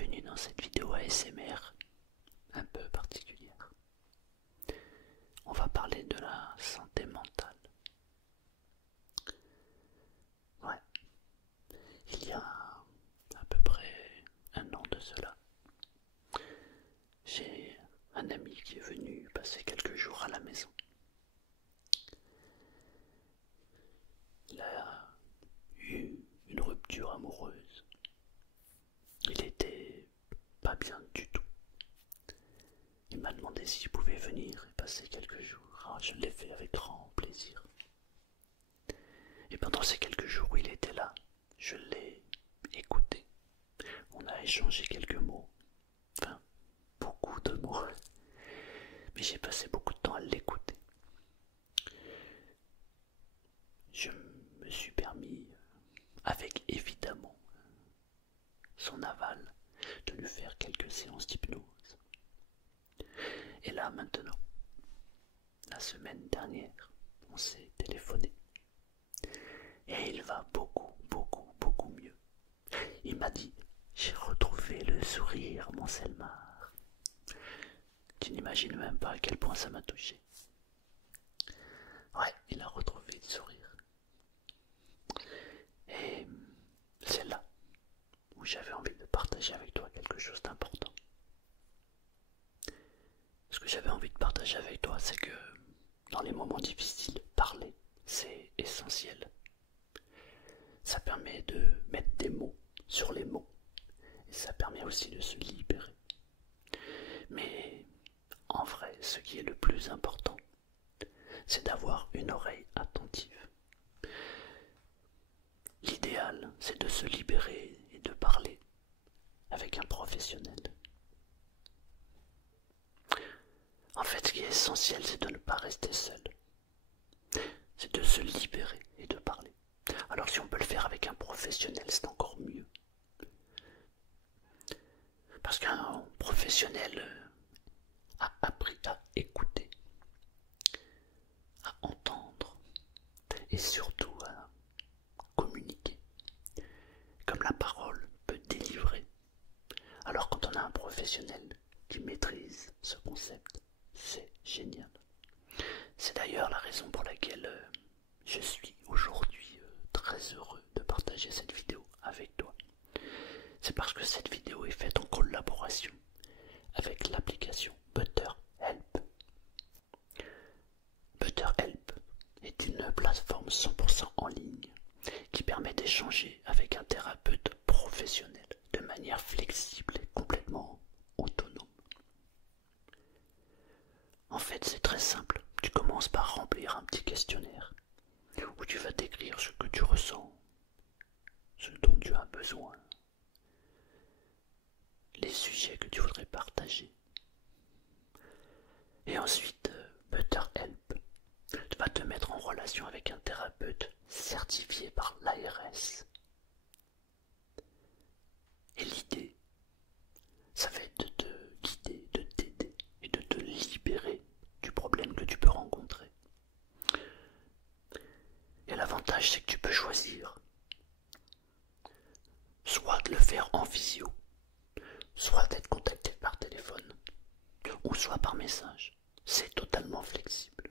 bienvenue dans cette vidéo ASMR un peu particulière. On va parler de la santé mentale. Ouais, il y a à peu près un an de cela, j'ai un ami qui est venu passer quelques jours à la maison. Il a eu une rupture amoureuse. Il était pas bien du tout. Il m'a demandé s'il pouvait venir et passer quelques jours. Alors, je l'ai fait avec grand plaisir. Et pendant ces quelques jours où il était là, je l'ai écouté. On a échangé quelques mots. Enfin, beaucoup de mots. Mais j'ai passé beaucoup de temps à l'écouter. Je me suis permis, avec évidemment son aval, de lui faire quelques séances d'hypnose. Et là maintenant, la semaine dernière, on s'est téléphoné. Et il va beaucoup mieux. Il m'a dit, j'ai retrouvé le sourire, mon Selmar. Tu n'imagines même pas à quel point ça m'a touché. Ouais, il a retrouvé le sourire. Et c'est là où j'avais envie de partager avec toi quelque chose d'important. Ce que j'avais envie de partager avec toi, c'est que dans les moments difficiles, parler, c'est essentiel. Ça permet de mettre des mots sur les mots. Et ça permet aussi de se libérer. Mais en vrai, ce qui est le plus important, c'est d'avoir une oreille attentive. L'idéal, c'est de se libérer et de parler avec un professionnel. En fait, ce qui est essentiel, c'est de ne pas rester seul. C'est de se libérer et de parler. Alors si on peut le faire avec un professionnel, c'est encore mieux. Parce qu'un professionnel a appris à écouter, à entendre et surtout à communiquer. Comme la parole peut délivrer. Alors quand on a un professionnel qui maîtrise ce concept, c'est génial. C'est d'ailleurs la raison pour laquelle je suis aujourd'hui très heureux de partager cette vidéo avec toi. C'est parce que cette vidéo est faite en collaboration avec l'application BetterHelp. BetterHelp est une plateforme 100% en ligne qui permet d'échanger avec un thérapeute professionnel de manière flexible et complètement autonome. En fait, c'est très simple. Tu commences par remplir un petit questionnaire où tu vas décrire ce que tu ressens, ce dont tu as besoin, les sujets que tu voudrais partager. Et ensuite, BetterHelp va te mettre en relation avec un thérapeute certifié par l'ARS. Et l'idée, ça va être de te guider, de t'aider et de te libérer du problème que tu peux rencontrer. Et l'avantage, c'est que tu peux choisir soit de le faire en visio, soit d'être contacté par téléphone, ou soit par message. C'est totalement flexible.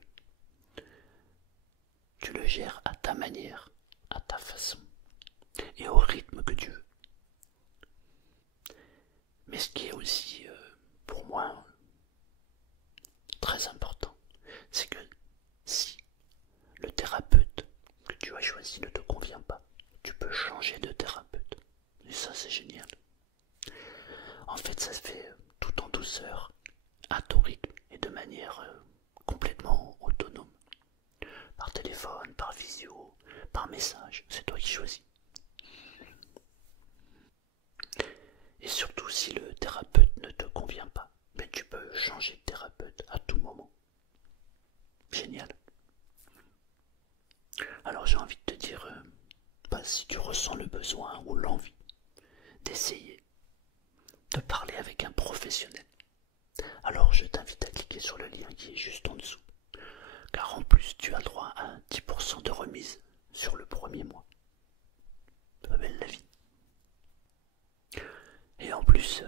Tu le gères à ta manière, à ta façon, et au rythme que tu veux. Mais ce qui est aussi, pour moi, très important, c'est que si le thérapeute que tu as choisi ne te convient pas, tu peux changer de thérapeute. Et ça, c'est génial. En fait, ça se fait tout en douceur, à ton rythme et de manière complètement autonome. Par téléphone, par visio, par message, c'est toi qui choisis. Et surtout, si le thérapeute ne te convient pas, ben tu peux changer de thérapeute à tout moment. Génial. Alors j'ai envie de te dire, si tu ressens le besoin ou l'envie d'essayer de parler avec un professionnel, alors je t'invite à cliquer sur le lien qui est juste en dessous. Car en plus tu as le droit à 10% de remise sur le premier mois. Pas belle la vie. Et en plus,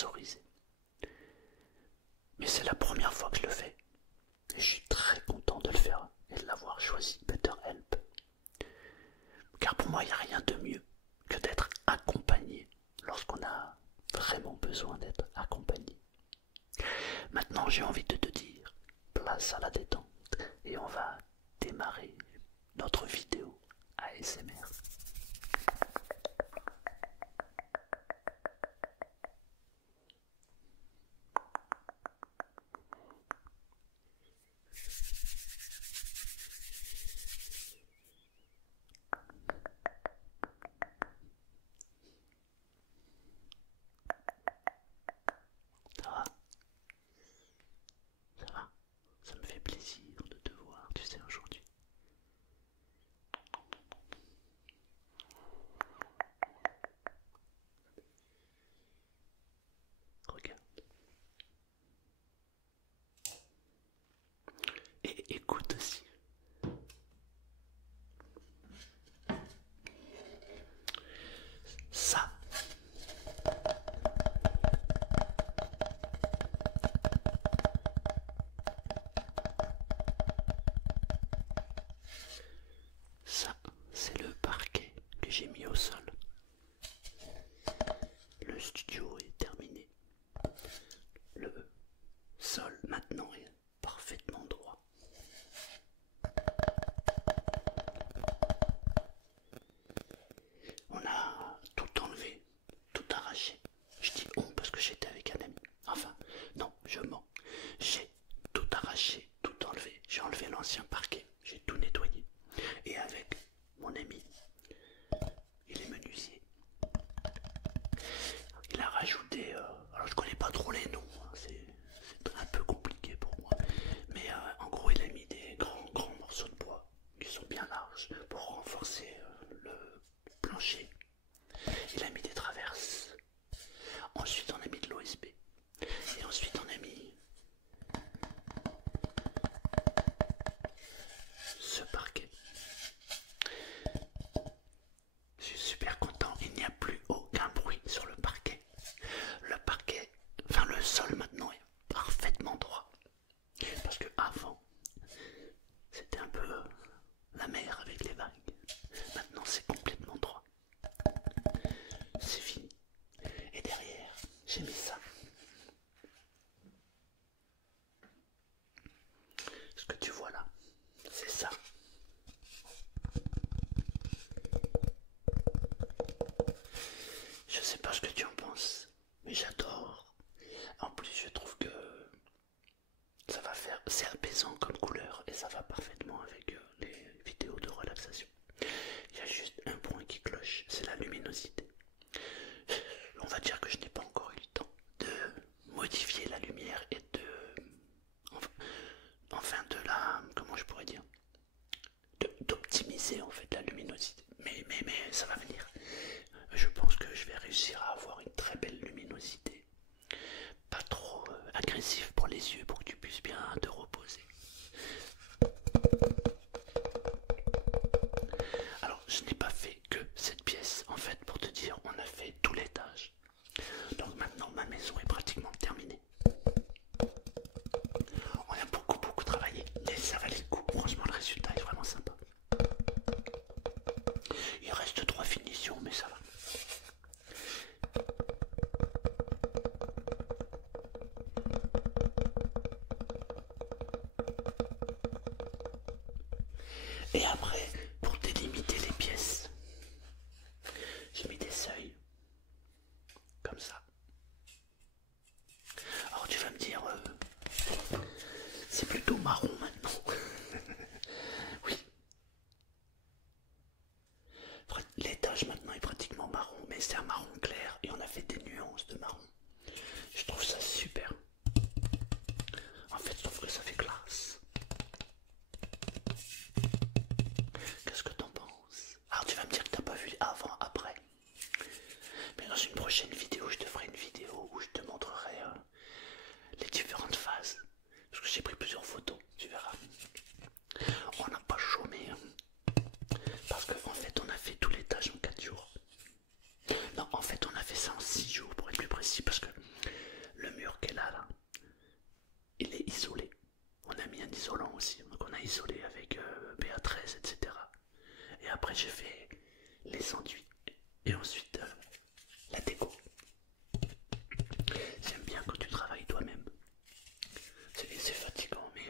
sponsorisé. Mais c'est la première fois que je le fais. Et je suis très content de le faire et de l'avoir choisi, BetterHelp. Car pour moi, il n'y a rien de mieux que d'être accompagné lorsqu'on a vraiment besoin d'être accompagné. Maintenant, j'ai envie de te dire, place à la détente et on va démarrer notre vidéo ASMR. Ça va? Ça va? Ça me fait plaisir de te voir, tu sais, aujourd'hui. Regarde. Et écoute aussi. Ça, ça, c'est le parquet que j'ai mis au sol. Le studio est terminé. Le sol maintenant est parfaitement droit. On a tout enlevé, tout arraché. Je dis on parce que j'étais avec un ami. Enfin, non, je mens. J'ai tout arraché, tout enlevé. J'ai enlevé l'ancien parquet, j'ai tout nettoyé. Et avec mon ami, il est menuisier. Il a rajouté, alors je connais pas trop les noms, hein, c'est un peu compliqué pour moi. Mais en gros, il a mis des grands morceaux de bois qui sont bien larges pour renforcer le plancher. Il a mis des traverses. Ensuite, on a mis de l'OSB. Et ensuite, on a mis ce parquet. Je suis super content. Il n'y a plus aucun bruit sur le parquet. Le parquet, enfin le sol maintenant est parfaitement droit. Parce que avant, c'était un peu la mer avec les vagues. Maintenant, c'est complètement droit. C'est fini. Et derrière, j'ai mis ça. Ce que tu vois là, c'est ça. Je sais pas ce que tu en penses, mais j'adore. En plus, je trouve que ça va faire, c'est apaisant comme couleur et ça va parfaitement avec les vidéos de relaxation. Il y a juste un point qui cloche, c'est la luminosité. On va dire que je n'ai pas encore eu le temps de modifier la lumière et de, enfin de la, comment je pourrais dire, d'optimiser en fait la luminosité. Mais ça va venir. Je pense que je vais réussir à avoir une très belle luminosité. Pas trop agressif pour les yeux pour que tu puisses bien te reposer. Alors je n'ai pas fait que cette pièce en fait, pour te dire, on a fait tout l'étage. Donc maintenant ma maison est pratiquement terminée. On a beaucoup travaillé, mais ça valait le coup. Franchement le résultat est vraiment sympa. Il reste 3 finitions mais ça va. Et après, pour délimiter les pièces, j'ai mis des seuils, comme ça. Alors tu vas me dire, c'est plutôt marron maintenant. Oui. L'étage maintenant est pratiquement marron, mais c'est un marron clair et on a fait des nuances de marron. Je trouve ça super. En fait, je trouve que ça fait classe. Qu'est-ce que t'en penses? Alors tu vas me dire que t'as pas vu avant, après. Mais dans une prochaine vidéo, je te ferai une vidéo où je te montrerai les différentes phases. Parce que j'ai pris plusieurs photos, tu verras. On n'a pas chômé. Parce qu'en fait, on a fait tout l'étage en 4 jours. Non, en fait, on a fait ça en 6 jours pour être plus précis. Parce que après j'ai fait les enduits et ensuite la déco. J'aime bien quand tu travailles toi-même. C'est fatigant mais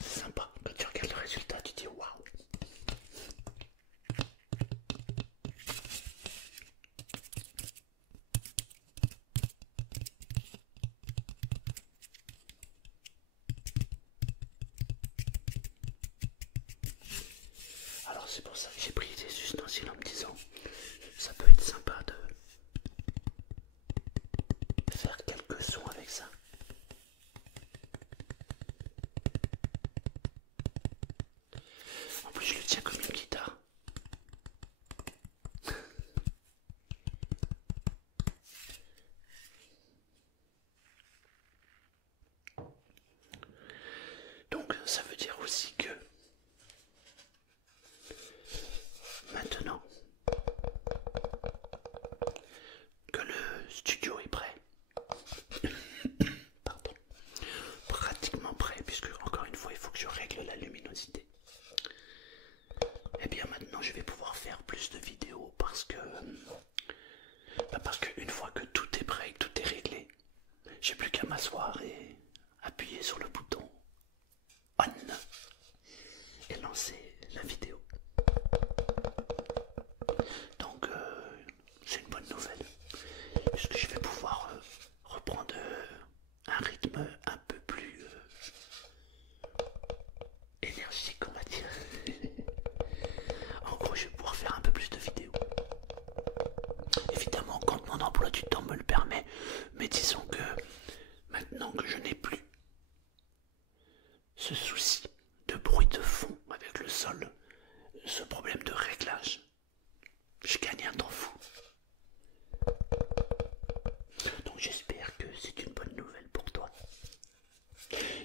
c'est sympa. Quand tu regardes le résultat tu te dis waouh. Alors c'est pour ça que j'ai pris des ustensiles en me disant ça peut être sympa de faire quelques sons avec ça. En plus je le tiens comme une guitare. Donc ça veut dire aussi que maintenant que le studio est prêt, pardon, pratiquement prêt, puisque encore une fois il faut que je règle la luminosité. Et bien maintenant je vais pouvoir faire plus de vidéos parce que une fois que tout est prêt, que tout est réglé, j'ai plus qu'à m'asseoir et appuyer sur le bouton on et lancer la vidéo. Donc c'est une bonne nouvelle puisque je vais pouvoir reprendre un rythme un peu plus énergique, on va dire. En gros je vais pouvoir faire un peu plus de vidéos. Évidemment quand mon emploi du temps me le permet, mais disons que maintenant que je n'ai plus ce souci de bruit de fond avec le sol, ce problème de réglage, je gagne un temps fou. Donc j'espère que c'est une bonne nouvelle pour toi.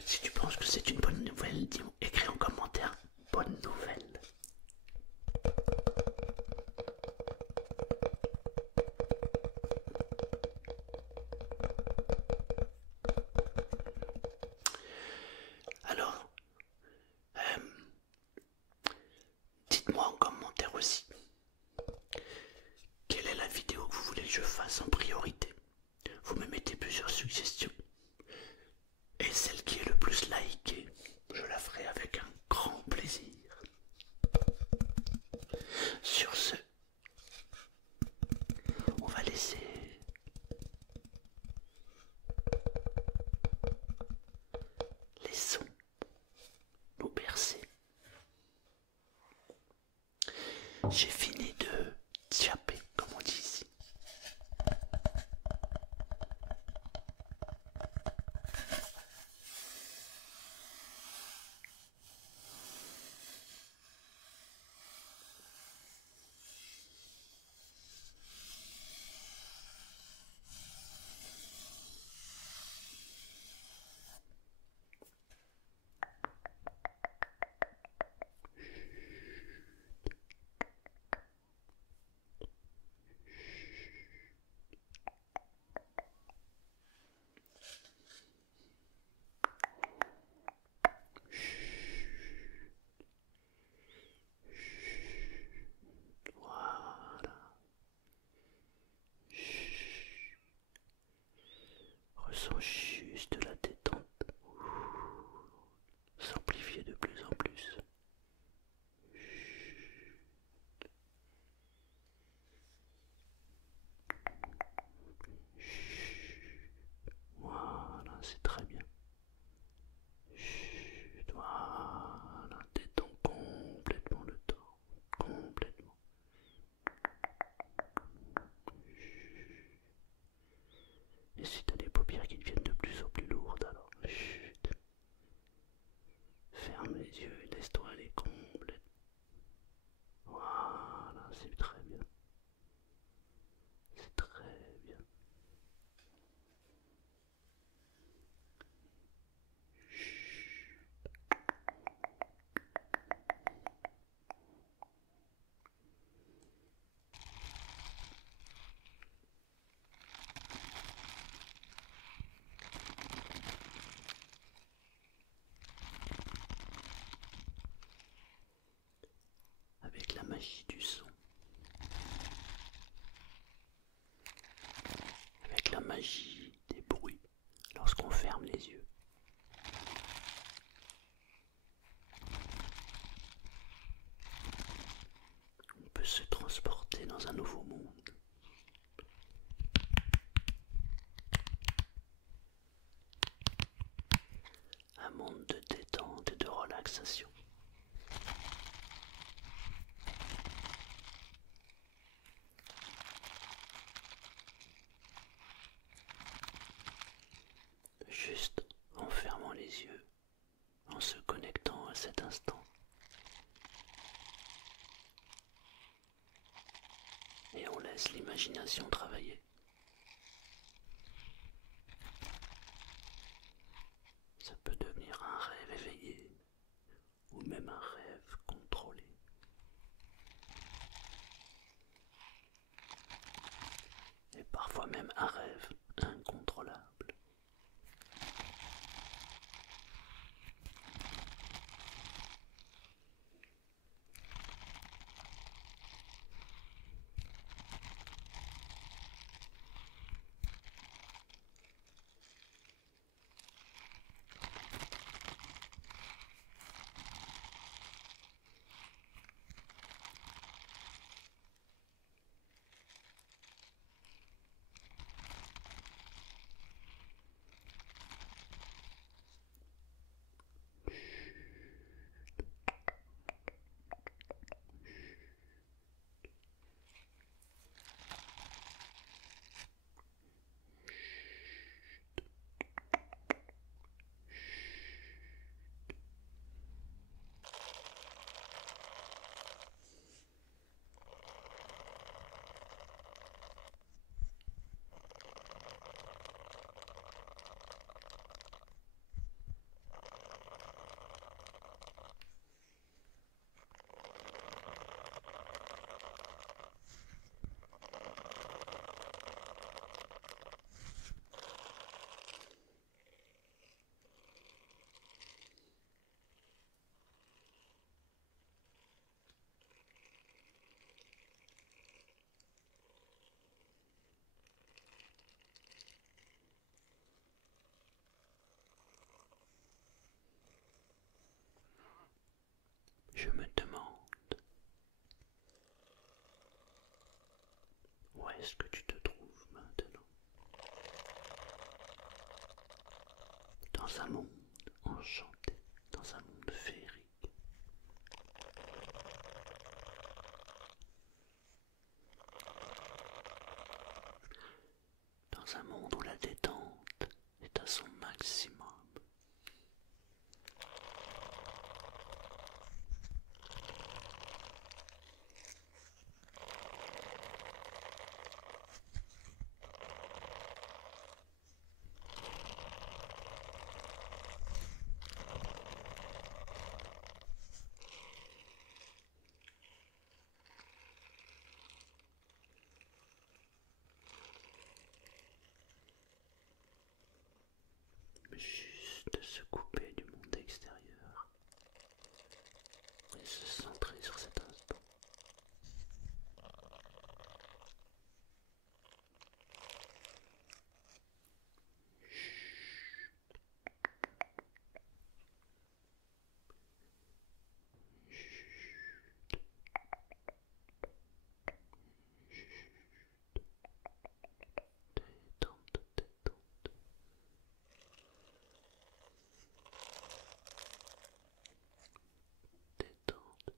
Si tu penses que c'est une bonne nouvelle, écris en commentaire bonne nouvelle. Alors, dites-moi en commentaire aussi quelle est la vidéo que vous voulez que je fasse en priorité. Vous me mettez plusieurs suggestions. Et celle qui est le plus likée, je la ferai avec un grand plaisir. Sur ce, on va laisser les sons nous bercer. J'ai fini de tchapper, comme on dit ici. magie du son, avec la magie des bruits lorsqu'on ferme les yeux. On peut se transporter dans un nouveau monde. Un monde de détente et de relaxation. Juste en fermant les yeux, en se connectant à cet instant. Et on laisse l'imagination travailler. Ça peut devenir un rêve éveillé ou même un rêve contrôlé. Et parfois même un rêve incontrôlable. Je me demande, où est-ce que tu te trouves maintenant? Dans un monde enchanté, dans un monde féerique. Dans un monde où la détente est à son maximum. Juste se couper du monde extérieur et se centrer sur cet instant. Détente, détente. Détente,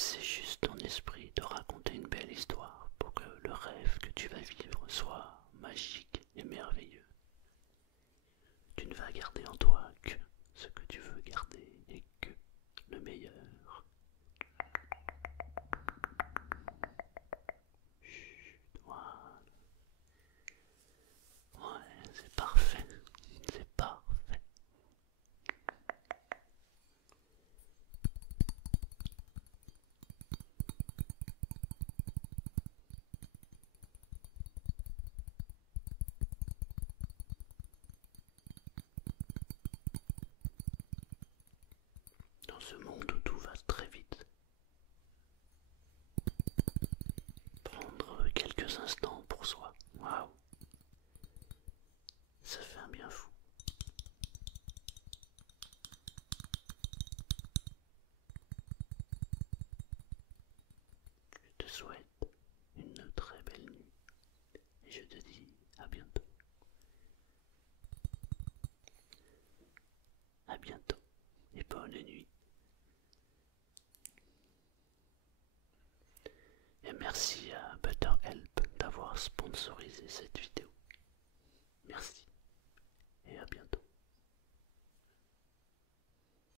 laisser juste ton esprit te raconter une belle histoire pour que le rêve que tu vas vivre soit magique et merveilleux. Tu ne vas garder en toi que ce que tu veux garder et que le meilleur. Chut, voilà. Ouais, c'est parfait. C'est parfait. Dans ce monde où tout va très vite, prendre quelques instants pour soi, waouh, ça fait un bien fou. Je te souhaite une très belle nuit et je te dis à bientôt. À bientôt et bonne nuit. Et merci à BetterHelp d'avoir sponsorisé cette